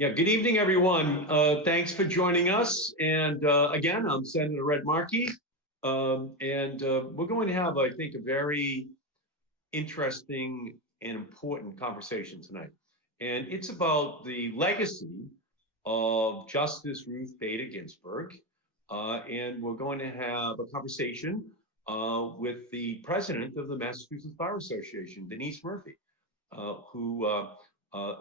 Yeah, good evening, everyone. Thanks for joining us. And again, I'm Senator Markey. We're going to have, I think, a very interesting and important conversation tonight. And it's about the legacy of Justice Ruth Bader Ginsburg. And we're going to have a conversation with the president of the Massachusetts Bar Association, Denise Murphy,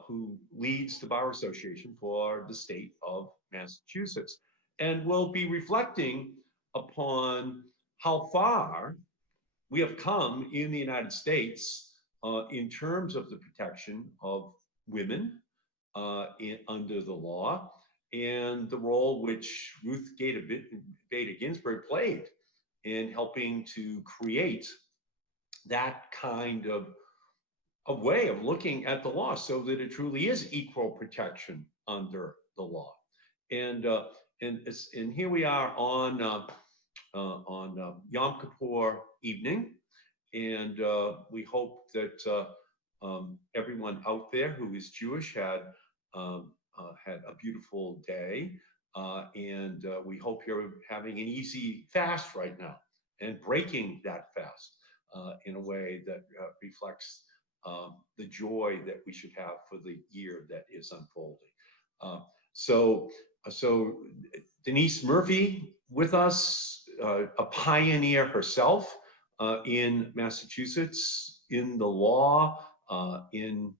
who leads the Bar Association for the state of Massachusetts. And we'll be reflecting upon how far we have come in the United States in terms of the protection of women under the law and the role which Ruth Bader Ginsburg played in helping to create that kind of a way of looking at the law so that it truly is equal protection under the law. And here we are on Yom Kippur evening, and we hope that everyone out there who is Jewish had a beautiful day, and we hope you're having an easy fast right now and breaking that fast in a way that reflects the joy that we should have for the year that is unfolding. So Denise Murphy with us, a pioneer herself in Massachusetts, in the law, in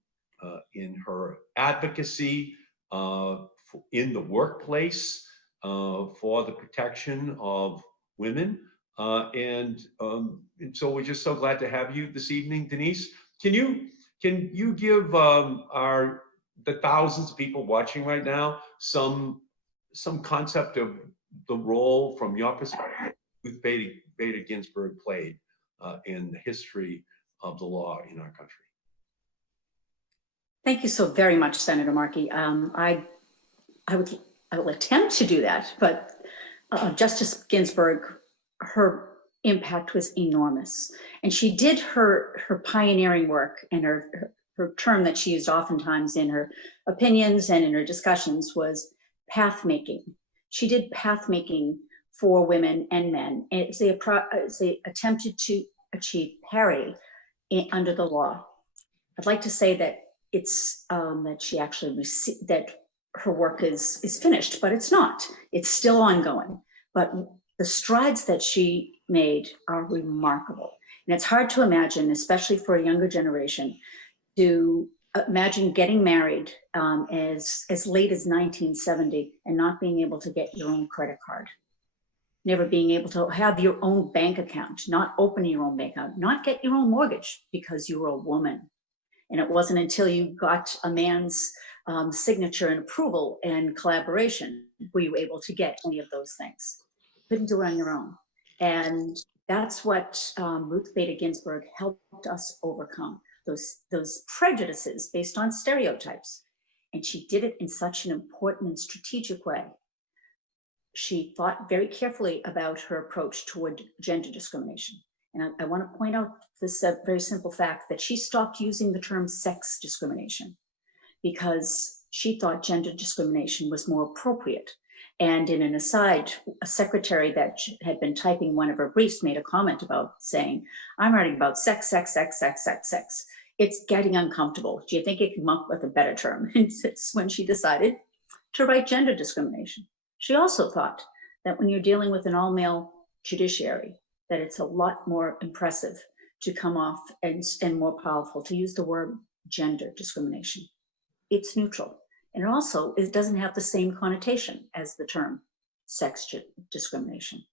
her advocacy, in the workplace for the protection of women. And so we're just so glad to have you this evening, Denise. Can you give the thousands of people watching right now some concept of the role from your perspective Ruth Bader Ginsburg played in the history of the law in our country? Thank you so very much, Senator Markey. I will attempt to do that, but Justice Ginsburg, her impact was enormous. And she did her pioneering work, and her term that she used oftentimes in her opinions and in her discussions was path making. She did path making for women and men. And they attempted to achieve parity under the law. I'd like to say that it's that she actually that her work is finished, but it's not. It's still ongoing. But the strides that she made are remarkable. And it's hard to imagine, especially for a younger generation, to imagine getting married as late as 1970 and not being able to get your own credit card, never being able to have your own bank account, not open your own bank account, not get your own mortgage because you were a woman. And it wasn't until you got a man's signature and approval and collaboration were you able to get any of those things. Couldn't do it on your own. And that's what Ruth Bader Ginsburg helped us overcome, those prejudices based on stereotypes. And she did it in such an important and strategic way. She thought very carefully about her approach toward gender discrimination. And I want to point out this very simple fact that she stopped using the term sex discrimination because she thought gender discrimination was more appropriate. And in an aside, a secretary that had been typing one of her briefs made a comment about saying, I'm writing about sex. It's getting uncomfortable. Do you think it can come up with a better term? And it's when she decided to write gender discrimination. She also thought that when you're dealing with an all-male judiciary, that it's a lot more impressive to come off and more powerful to use the word gender discrimination. It's neutral. And also, it doesn't have the same connotation as the term sex discrimination.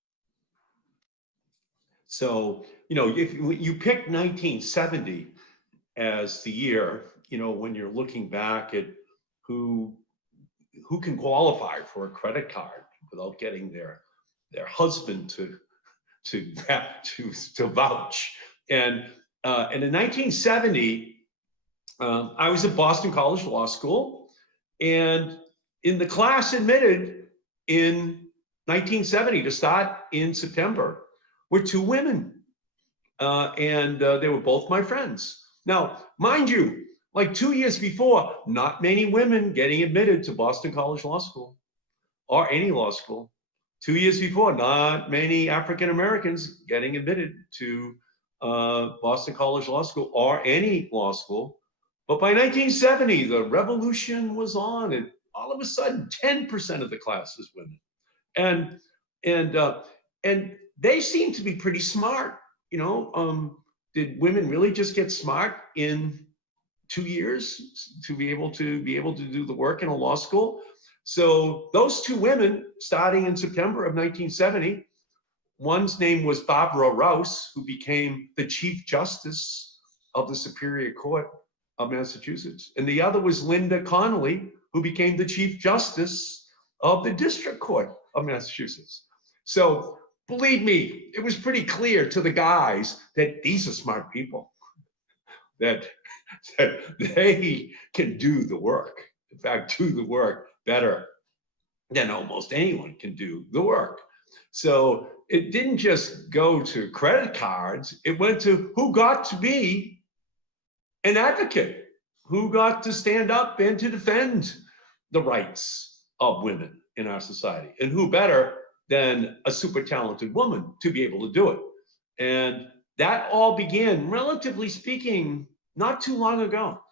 So, if you pick 1970 as the year, when you're looking back at who can qualify for a credit card without getting their husband to vouch. And in 1970, I was at Boston College Law School. And in the class admitted in 1970 to start in September were two women. And they were both my friends. Now, mind you, Like 2 years before, not many women getting admitted to Boston College Law School or any law school. 2 years before, not many African Americans getting admitted to Boston College Law School or any law school. But by 1970, the revolution was on, and all of a sudden, 10% of the class is women, and and and they seem to be pretty smart. Did women really just get smart in 2 years to be able to do the work in a law school? So those two women, starting in September of 1970, one's name was Barbara Rouse, who became the Chief Justice of the Superior Court of Massachusetts, and the other was Linda Connolly, who became the Chief Justice of the District Court of Massachusetts. So believe me, it was pretty clear to the guys that these are smart people, that they can do the work. In fact, do the work better than almost anyone can do the work. So it didn't just go to credit cards, it went to who got to be an advocate, who got to stand up and to defend the rights of women in our society. And who better than a super talented woman to be able to do it? And that all began, relatively speaking, not too long ago.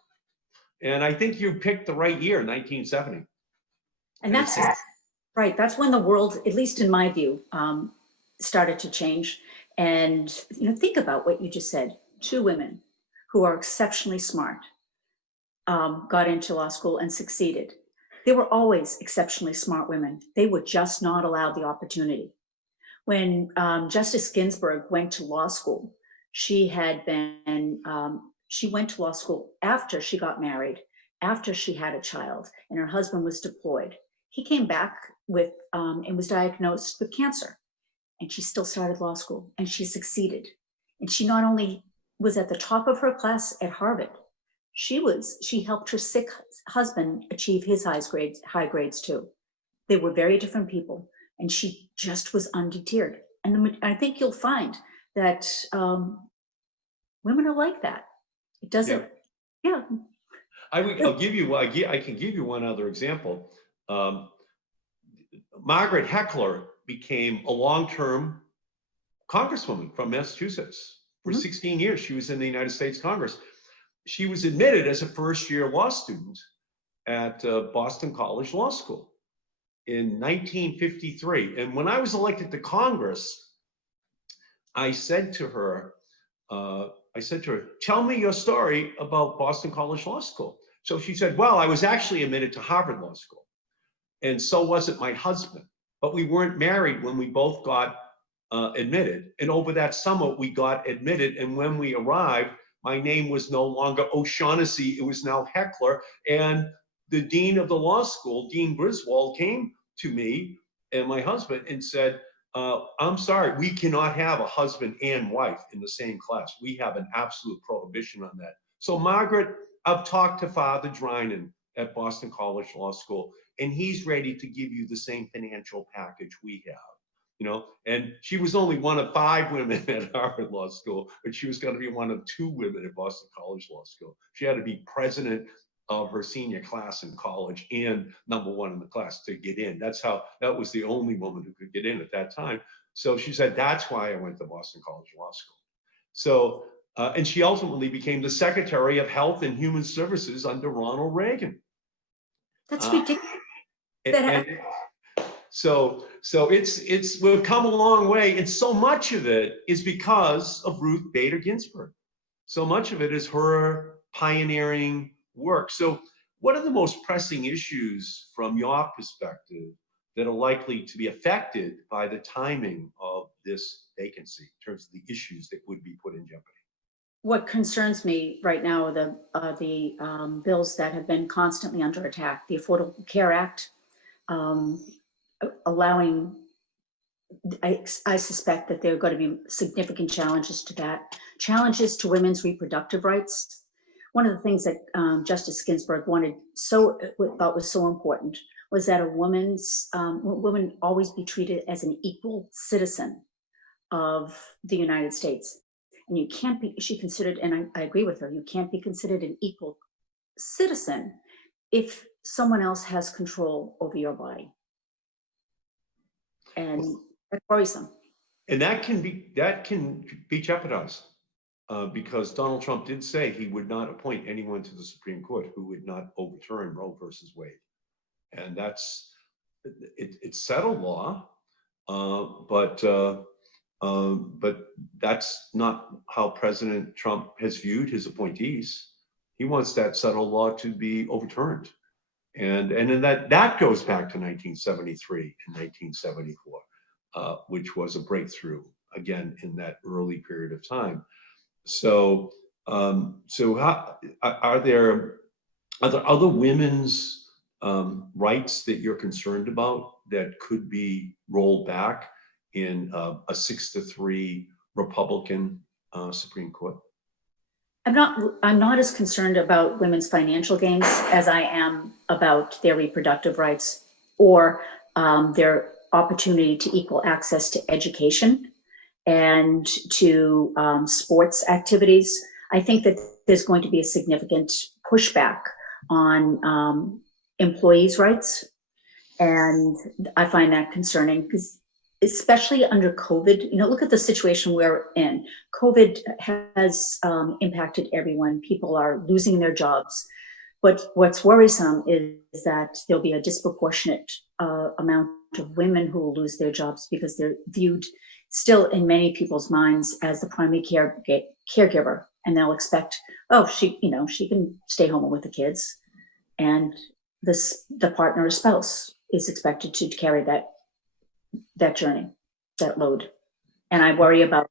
And I think you picked the right year, 1970. And that's right. That's when the world, at least in my view, started to change. And think about what you just said. Two women who are exceptionally smart got into law school and succeeded. They were always exceptionally smart women. They were just not allowed the opportunity. When Justice Ginsburg went to law school, she went to law school after she got married, after she had a child, and her husband was deployed. He came back with and was diagnosed with cancer, and she still started law school, and she succeeded. And she not only was at the top of her class at Harvard, she helped her sick husband achieve his high grades too. They were very different people, and she just was undeterred. And I think you'll find that women are like that. It doesn't, yeah. I can give you one other example. Margaret Heckler became a long-term congresswoman from Massachusetts. For 16 years, she was in the United States Congress. She was admitted as a first-year law student at Boston College Law School in 1953. And when I was elected to Congress, I said to her, tell me your story about Boston College Law School. So she said, well, I was actually admitted to Harvard Law School. And so wasn't my husband. But we weren't married when we both got admitted. And over that summer, we got admitted. And when we arrived, my name was no longer O'Shaughnessy, it was now Heckler. And the dean of the law school, Dean Griswold, came to me and my husband and said, I'm sorry, we cannot have a husband and wife in the same class. We have an absolute prohibition on that. So Margaret, I've talked to Father Drinan at Boston College Law School, and he's ready to give you the same financial package we have. And she was only one of 5 women at Harvard Law School, but she was going to be one of 2 women at Boston College Law School. She had to be president of her senior class in college and #1 in the class to get in. That was the only woman who could get in at that time. So she said, that's why I went to Boston College Law School. So, and she ultimately became the Secretary of Health and Human Services under Ronald Reagan. That's ridiculous. So we've come a long way, and so much of it is because of Ruth Bader Ginsburg. So much of it is her pioneering work. So what are the most pressing issues from your perspective that are likely to be affected by the timing of this vacancy in terms of the issues that would be put in jeopardy? What concerns me right now are the bills that have been constantly under attack. The Affordable Care Act, allowing, I suspect that there are going to be significant challenges to that, challenges to women's reproductive rights. One of the things that Justice Ginsburg thought was so important was that a woman always be treated as an equal citizen of the United States. And you can't be, she considered, and I agree with her, you can't be considered an equal citizen if someone else has control over your body. And that's worrisome. And that can be jeopardized because Donald Trump did say he would not appoint anyone to the Supreme Court who would not overturn Roe versus Wade, and it's settled law, but that's not how President Trump has viewed his appointees. He wants that settled law to be overturned, and then that goes back to 1973 and 1974. Which was a breakthrough again in that early period of time. So, how, are there other women's rights that you're concerned about that could be rolled back in a 6-3 Republican Supreme Court? I'm not as concerned about women's financial gains as I am about their reproductive rights or their opportunity to equal access to education and to sports activities. I think that there's going to be a significant pushback on employees' rights. And I find that concerning because especially under COVID, look at the situation we're in. COVID has impacted everyone. People are losing their jobs. But what's worrisome is that there'll be a disproportionate amount of women who will lose their jobs because they're viewed still in many people's minds as the primary caregiver, and they'll expect, oh, she can stay home with the kids, and the partner or spouse is expected to carry that journey, that load, and I worry about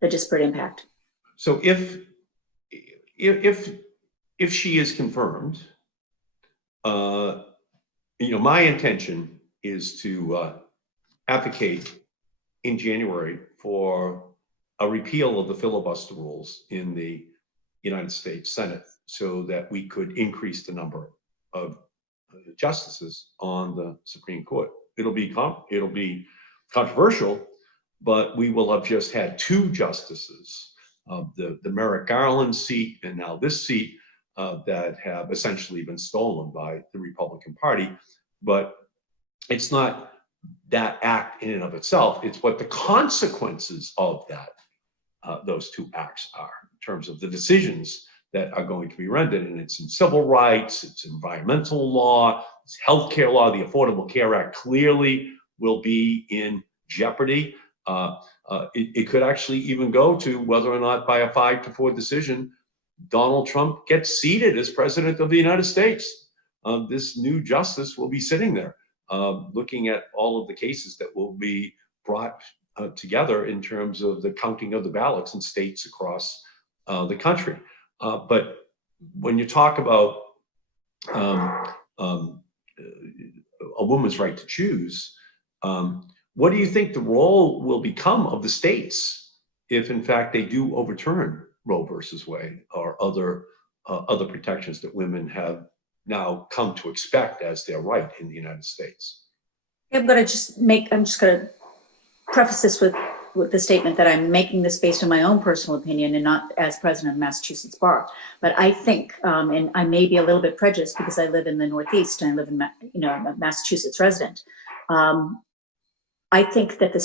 the disparate impact. So if she is confirmed, my intention is to advocate in January for a repeal of the filibuster rules in the United States Senate so that we could increase the number of justices on the Supreme Court. It'll be controversial, but we will have just had 2 justices of the Merrick Garland seat and now this seat that have essentially been stolen by the Republican Party. But it's not that act in and of itself, it's what the consequences of those 2 acts are in terms of the decisions that are going to be rendered. And it's in civil rights, it's environmental law, it's healthcare law. The Affordable Care Act clearly will be in jeopardy. It could actually even go to whether or not by a 5-4 decision, Donald Trump gets seated as president of the United States. This new justice will be sitting there looking at all of the cases that will be brought together in terms of the counting of the ballots in states across the country. But when you talk about a woman's right to choose, what do you think the role will become of the states if, in fact, they do overturn Roe versus Wade or other protections that women have now come to expect as their right in the United States? I'm just going to preface this with the statement that I'm making this based on my own personal opinion and not as president of Massachusetts Bar. But I think, and I may be a little bit prejudiced because I live in the Northeast and I live in, I'm a Massachusetts resident. I think that the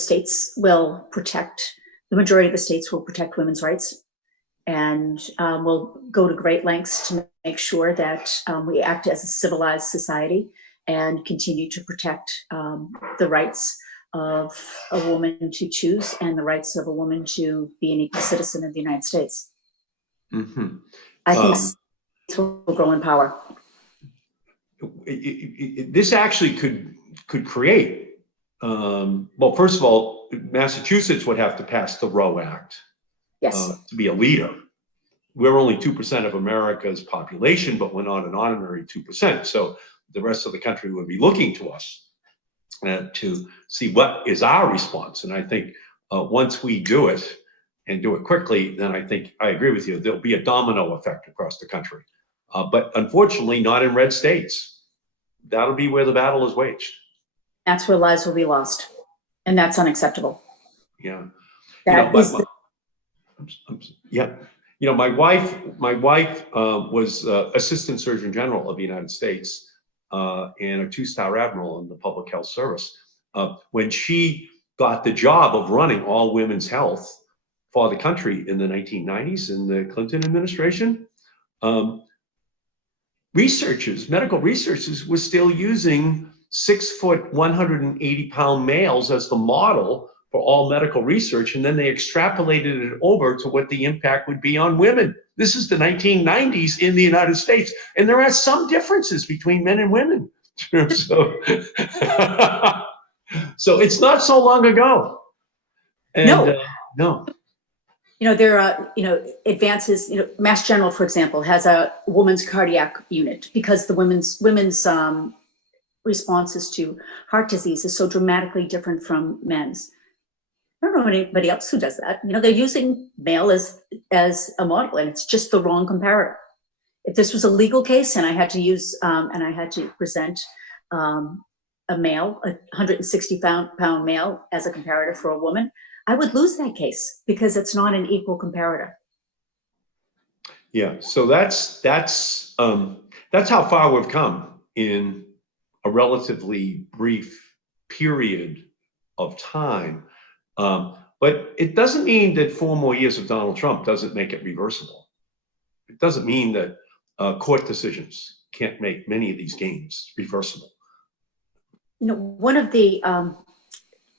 majority of the states will protect women's rights, and will go to great lengths to make sure that we act as a civilized society and continue to protect the rights of a woman to choose and the rights of a woman to be an equal citizen of the United States. Mm-hmm. I think states will grow in power. This actually could create, well, first of all, Massachusetts would have to pass the Roe Act. Yes. To be a leader. We're only 2% of America's population, but we're not an honorary 2%. So the rest of the country would be looking to us to see what is our response. And I think once we do it and do it quickly, then I think I agree with you. There'll be a domino effect across the country. But unfortunately, not in red states. That'll be where the battle is waged. That's where lives will be lost. And that's unacceptable. Yeah. Yeah. You know, my wife was Assistant Surgeon General of the United States and a two-star admiral in the Public Health Service. When she got the job of running all women's health for the country in the 1990s in the Clinton administration, um, medical researchers were still using 6 foot, 180-pound males as the model for all medical research, and then they extrapolated it over to what the impact would be on women. This is the 1990s in the United States, and there are some differences between men and women. So, so it's not so long ago. And No, no, there are, advances, Mass General, for example, has a women's cardiac unit because the women's responses to heart disease is so dramatically different from men's. I don't know anybody else who does that. They're using male as a model, and it's just the wrong comparator. If this was a legal case and I had to use, and I had to present a male, a 160-pound male as a comparator for a woman, I would lose that case because it's not an equal comparator. Yeah, so that's how far we've come in a relatively brief period of time. But it doesn't mean that 4 more years of Donald Trump doesn't make it reversible. It doesn't mean that court decisions can't make many of these gains reversible. One of the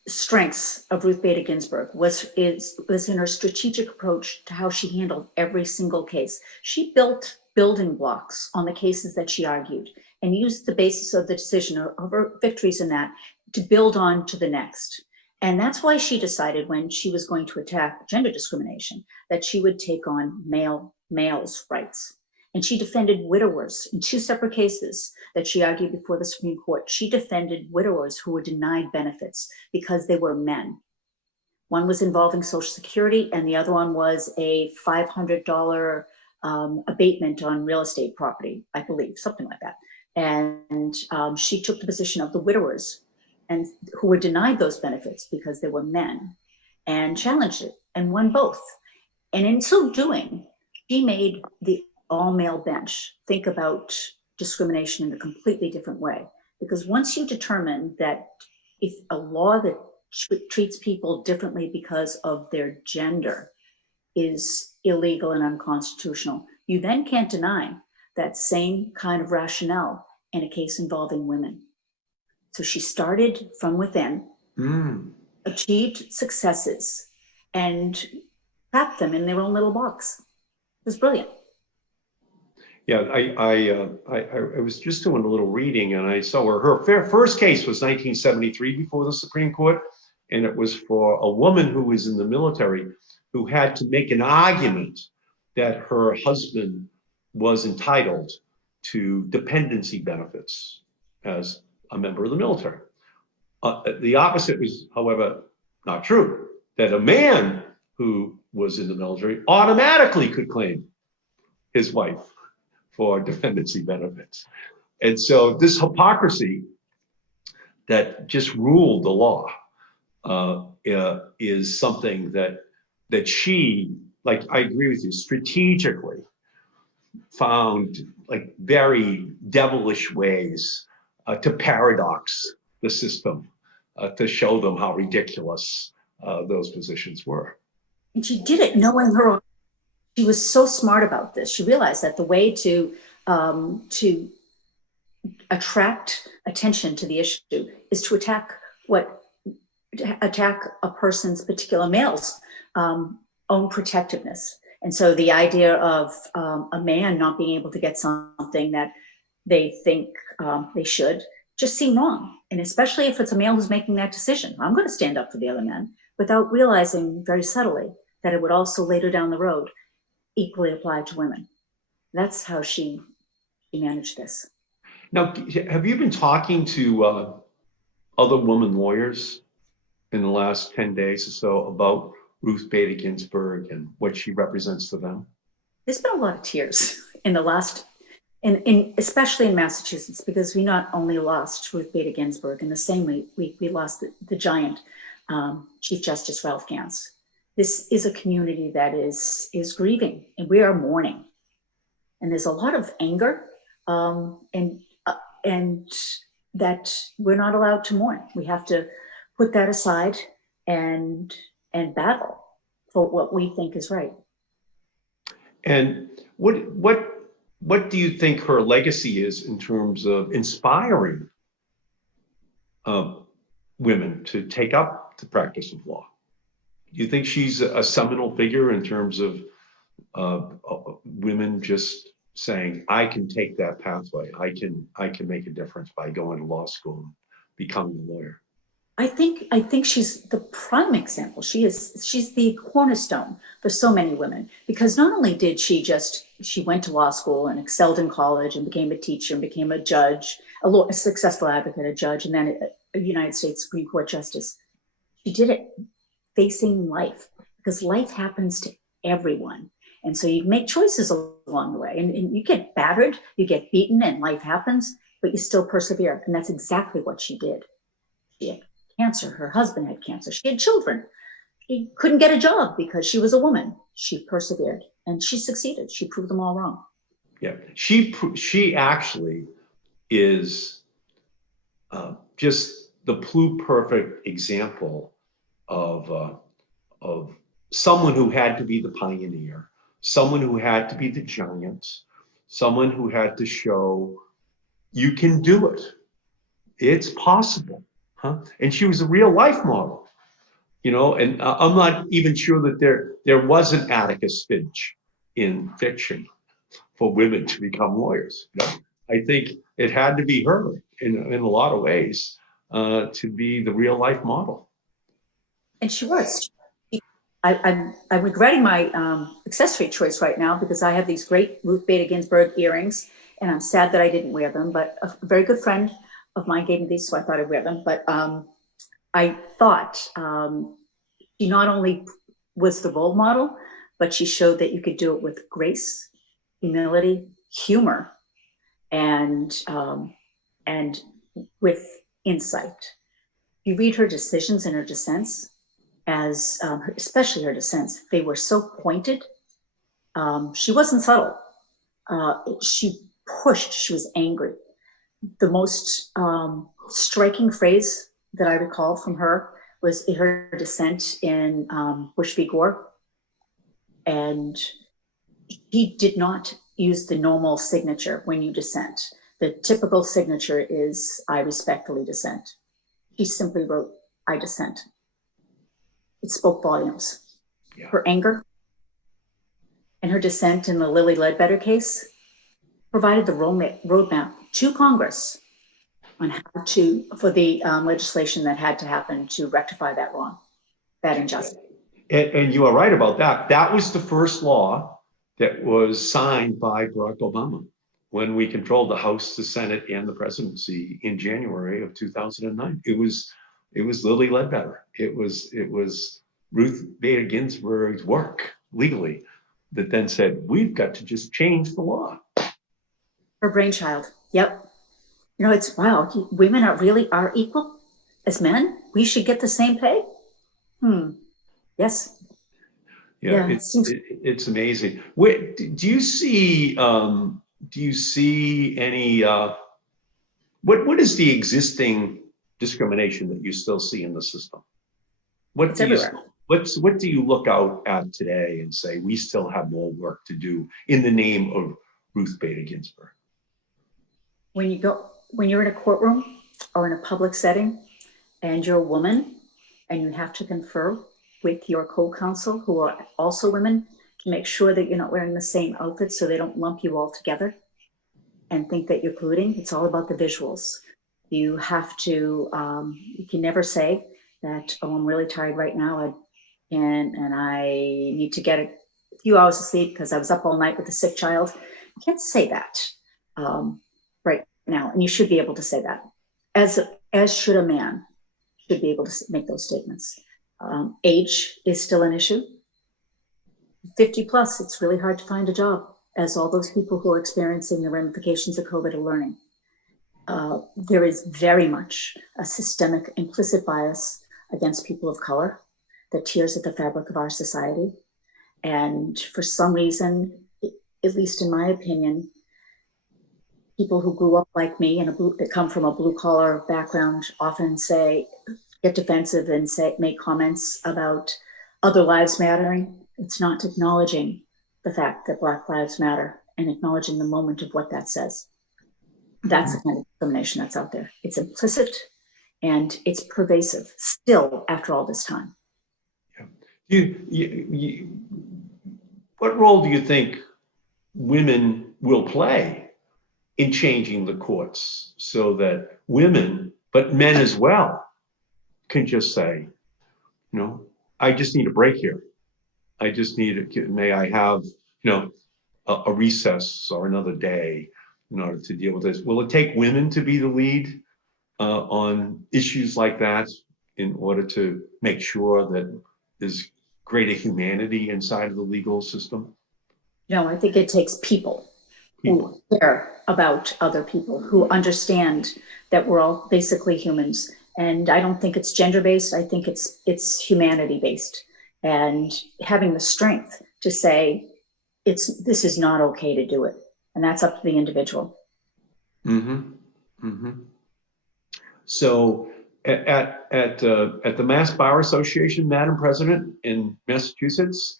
strengths of Ruth Bader Ginsburg was in her strategic approach to how she handled every single case. She built building blocks on the cases that she argued and used the basis of the decision of her victories in that to build on to the next. And that's why she decided when she was going to attack gender discrimination that she would take on males' rights. And she defended widowers in 2 separate cases that she argued before the Supreme Court. She defended widowers who were denied benefits because they were men. One was involving Social Security, and the other one was a $500 abatement on real estate property, I believe, something like that. And she took the position of the widowers and who were denied those benefits because they were men, and challenged it and won both. And in so doing, she made the all-male bench think about discrimination in a completely different way. Because once you determine that if a law that treats people differently because of their gender is illegal and unconstitutional, you then can't deny that same kind of rationale in a case involving women. So she started from within, achieved successes, and trapped them in their own little box. It was brilliant. Yeah, I was just doing a little reading, and I saw her first case was 1973 before the Supreme Court, and it was for a woman who was in the military who had to make an argument that her husband was entitled to dependency benefits as a member of the military. The opposite was, however, not true, that a man who was in the military automatically could claim his wife for dependency benefits. And so this hypocrisy that just ruled the law is something that she, like, I agree with you, strategically found like very devilish ways to paradox the system, to show them how ridiculous those positions were. And she did it knowing her own. She was so smart about this. She realized that the way to attract attention to the issue is to attack a person's particular male's own protectiveness. And so the idea of a man not being able to get something that they think they should just seem wrong. And especially if it's a male who's making that decision, I'm going to stand up for the other men, without realizing very subtly that it would also later down the road equally apply to women. That's how she managed this. Now, have you been talking to other women lawyers in the last 10 days or so about Ruth Bader Ginsburg and what she represents to them? There's been a lot of tears in the last, especially in Massachusetts, because we not only lost Ruth Bader Ginsburg, in the same way we lost the giant Chief Justice Ralph Gans. this is a community that is grieving, and we are mourning. And there's a lot of anger, and that we're not allowed to mourn. We have to put that aside and battle for what we think is right. And what do you think her legacy is in terms of inspiring women to take up the practice of law? Do you think she's a seminal figure in terms of women just saying, I can take that pathway. I can make a difference by going to law school and becoming a lawyer? I think she's the prime example. She's the cornerstone for so many women, because not only did she went to law school and excelled in college and became a teacher and became a judge, a successful advocate, a judge, and then a United States Supreme Court justice. She did it facing life, because life happens to everyone. And so you make choices along the way, and you get battered, you get beaten, and life happens, but you still persevere. And that's exactly what she did. She had cancer. Her husband had cancer. She had children. She couldn't get a job because she was a woman. She persevered, and she succeeded. She proved them all wrong. Yeah, she actually is just the pluperfect example of someone who had to be the pioneer, someone who had to be the giant, someone who had to show you can do it. It's possible. Huh? And she was a real life model, and I'm not even sure that there was an Atticus Finch in fiction for women to become lawyers. I think it had to be her in a lot of ways to be the real life model. And she was. I'm regretting my accessory choice right now, because I have these great Ruth Bader Ginsburg earrings, and I'm sad that I didn't wear them, but a very good friend of mine gave me these, so I thought I'd wear them. But I thought she not only was the role model, but she showed that you could do it with grace, humility, humor, and with insight. You read her decisions and her dissents, especially her dissents, they were so pointed. She wasn't subtle. She pushed. She was angry. The most striking phrase that I recall from her was in her dissent in Bush v. Gore. And he did not use the normal signature when you dissent. The typical signature is, I respectfully dissent. He simply wrote, I dissent. It spoke volumes. Yeah. Her anger and her dissent in the Lilly Ledbetter case provided the roadmap to Congress on how for the legislation that had to happen to rectify that wrong, that injustice. And you are right about that. That was the first law that was signed by Barack Obama when we controlled the House, the Senate, and the presidency in January of 2009. It was Lilly Ledbetter. It was Ruth Bader Ginsburg's work legally that then said, we've got to just change the law. Her brainchild. Yep. It's wow. Women are equal as men. We should get the same pay. Yes. Yeah, it's amazing. Do you see any? What is the existing discrimination that you still see in the system? What do you look out at today and say we still have more work to do in the name of Ruth Bader Ginsburg? When you're in a courtroom or in a public setting, and you're a woman, and you have to confer with your co-counsel who are also women to make sure that you're not wearing the same outfit so they don't lump you all together and think that you're colluding. It's all about the visuals. You have to, you can never say that, oh, I'm really tired right now and I need to get a few hours of sleep because I was up all night with a sick child. You can't say that right now, and you should be able to say that, as should a man should be able to make those statements. Age is still an issue. 50 plus, it's really hard to find a job, as all those people who are experiencing the ramifications of COVID are learning. There is very much a systemic implicit bias against people of color. that tears at the fabric of our society. And for some reason, at least in my opinion, people who grew up like me and that come from a blue collar background often get defensive and make comments about other lives mattering. It's not acknowledging the fact that Black lives matter and acknowledging the moment of what that says. That's the kind of discrimination that's out there. It's implicit and it's pervasive still after all this time. What role do you think women will play in changing the courts so that women, but men as well, can just say, I just need a break here. I just may I have, a recess or another day in order to deal with this? Will it take women to be the lead on issues like that in order to make sure that there's greater humanity inside of the legal system? No, I think it takes people who care about other people, who understand that we're all basically humans. And I don't think it's gender-based. I think it's humanity-based. And having the strength to say, this is not okay to do it. And that's up to the individual. Mm-hmm. Mm-hmm. So at the Mass Bar Association, Madam President, in Massachusetts,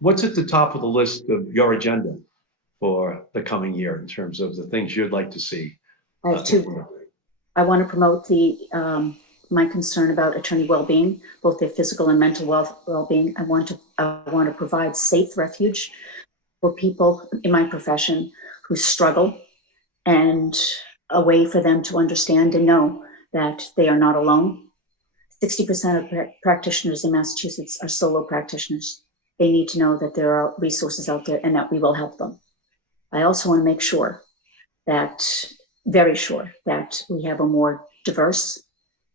what's at the top of the list of your agenda for the coming year in terms of the things you'd like to see? I have two. I want to promote my concern about attorney well-being, both their physical and mental well-being. I want to provide safe refuge for people in my profession who struggle, and a way for them to understand and know that they are not alone. 60% of practitioners in Massachusetts are solo practitioners. They need to know that there are resources out there and that we will help them. I also want to make very sure that we have a more diverse,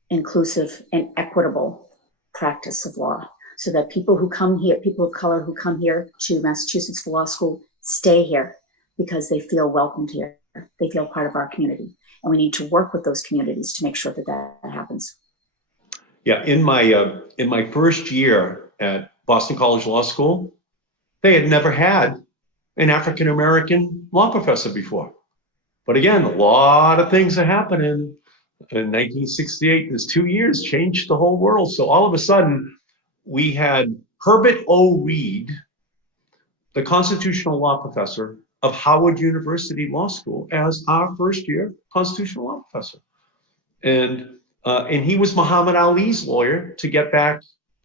inclusive, and equitable practice of law, so that people of color who come here to Massachusetts for law school stay here because they feel welcomed here. They feel part of our community. And we need to work with those communities to make sure that happens. Yeah, in my first year at Boston College Law School, they had never had an African-American law professor before. But again, a lot of things are happening. In 1968, this 2 years changed the whole world. So all of a sudden, we had Herbert O. Reed, the constitutional law professor of Howard University Law School, as our first year constitutional law professor. And he was Muhammad Ali's lawyer to get back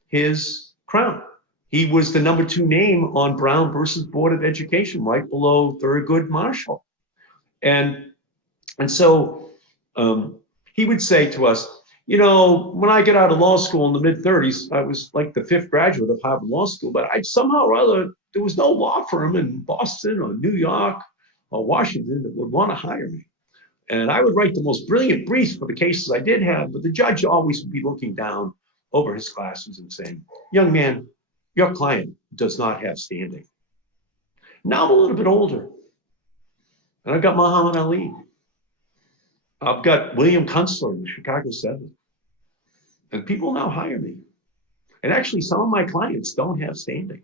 his crown. He was the number 2 name on Brown versus Board of Education, right below Thurgood Marshall. And so he would say to us, when I get out of law school in the mid-30s, I was like the 5th graduate of Harvard Law School, but I somehow or other, there was no law firm in Boston or New York or Washington that would want to hire me. And I would write the most brilliant briefs for the cases I did have, but the judge always would be looking down over his glasses and saying, young man, your client does not have standing. Now I'm a little bit older, and I've got Muhammad Ali. I've got William Kunstler in the Chicago 7. And people now hire me. And actually, some of my clients don't have standing.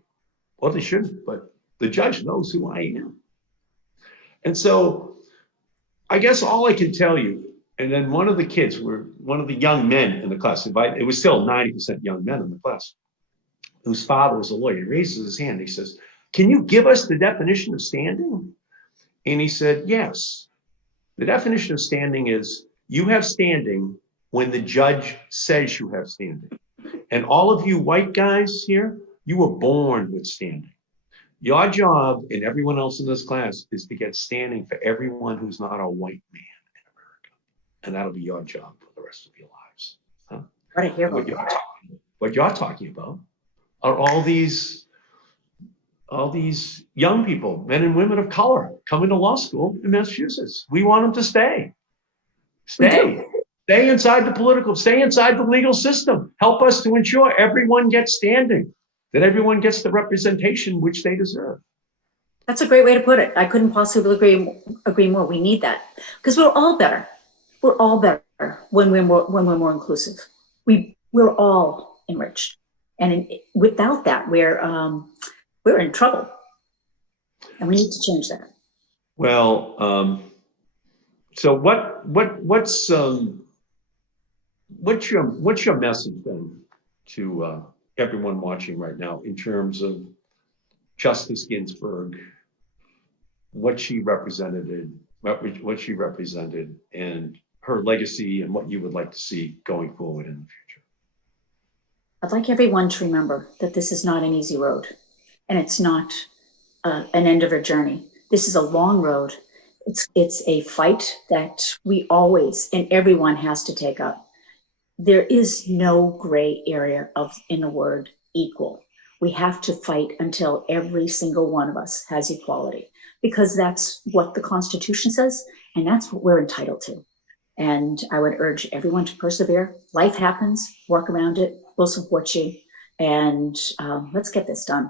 Well, they shouldn't, but the judge knows who I am. And so I guess all I can tell you, and then one of the young men in the class, it was still 90% young men in the class, whose father was a lawyer. He raises his hand. He says, can you give us the definition of standing? And he said, yes. The definition of standing is you have standing when the judge says you have standing. And all of you white guys here, you were born with standing. Your job and everyone else in this class is to get standing for everyone who's not a white man in America. And that'll be your job for the rest of your lives. Huh? Right here. What you're talking about are all these young people, men and women of color, coming to law school in Massachusetts. We want them to stay. Stay inside the legal system. Help us to ensure everyone gets standing, that everyone gets the representation which they deserve. That's a great way to put it. I couldn't possibly agree more. We need that because we're all better. We're all better when we're more inclusive. We're all enriched. without that, we're in trouble, and we need to change that. Well, so what's your message then to everyone watching right now in terms of Justice Ginsburg, what she represented, and her legacy, and what you would like to see going forward in the future? I'd like everyone to remember that this is not an easy road, and it's not an end of a journey. This is a long road. It's a fight that we always and everyone has to take up. There is no gray area in the word equal. We have to fight until every single one of us has equality, because that's what the Constitution says, and that's what we're entitled to. And I would urge everyone to persevere. Life happens, work around it. We'll support you, and let's get this done.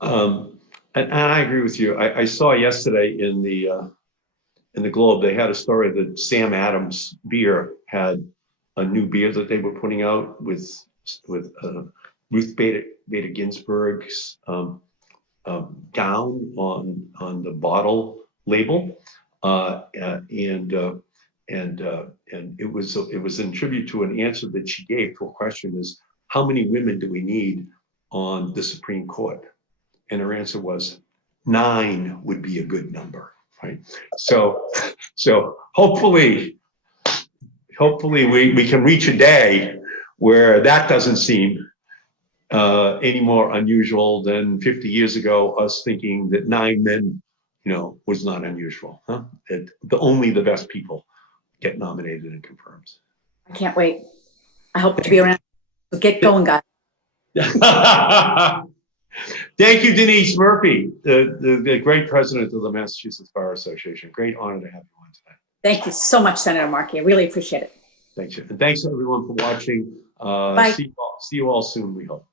And I agree with you. I saw yesterday in the Globe, they had a story that Sam Adams beer had a new beer that they were putting out with Ruth Bader Ginsburg's gown on the bottle label, and it was in tribute to an answer that she gave to a question: is how many women do we need on the Supreme Court? And her answer was 9 would be a good number, right? So hopefully we can reach a day where that doesn't seem any more unusual than 50 years ago, us thinking that 9 men, was not unusual, huh? That only the best people get nominated and confirmed. I can't wait. I hope to be around. So get going, guys. Thank you, Denise Markey, the great president of the Massachusetts Bar Association. Great honor to have you on today. Thank you so much, Senator Markey. I really appreciate it. Thanks. And thanks everyone for watching. Bye. See you all soon, we hope.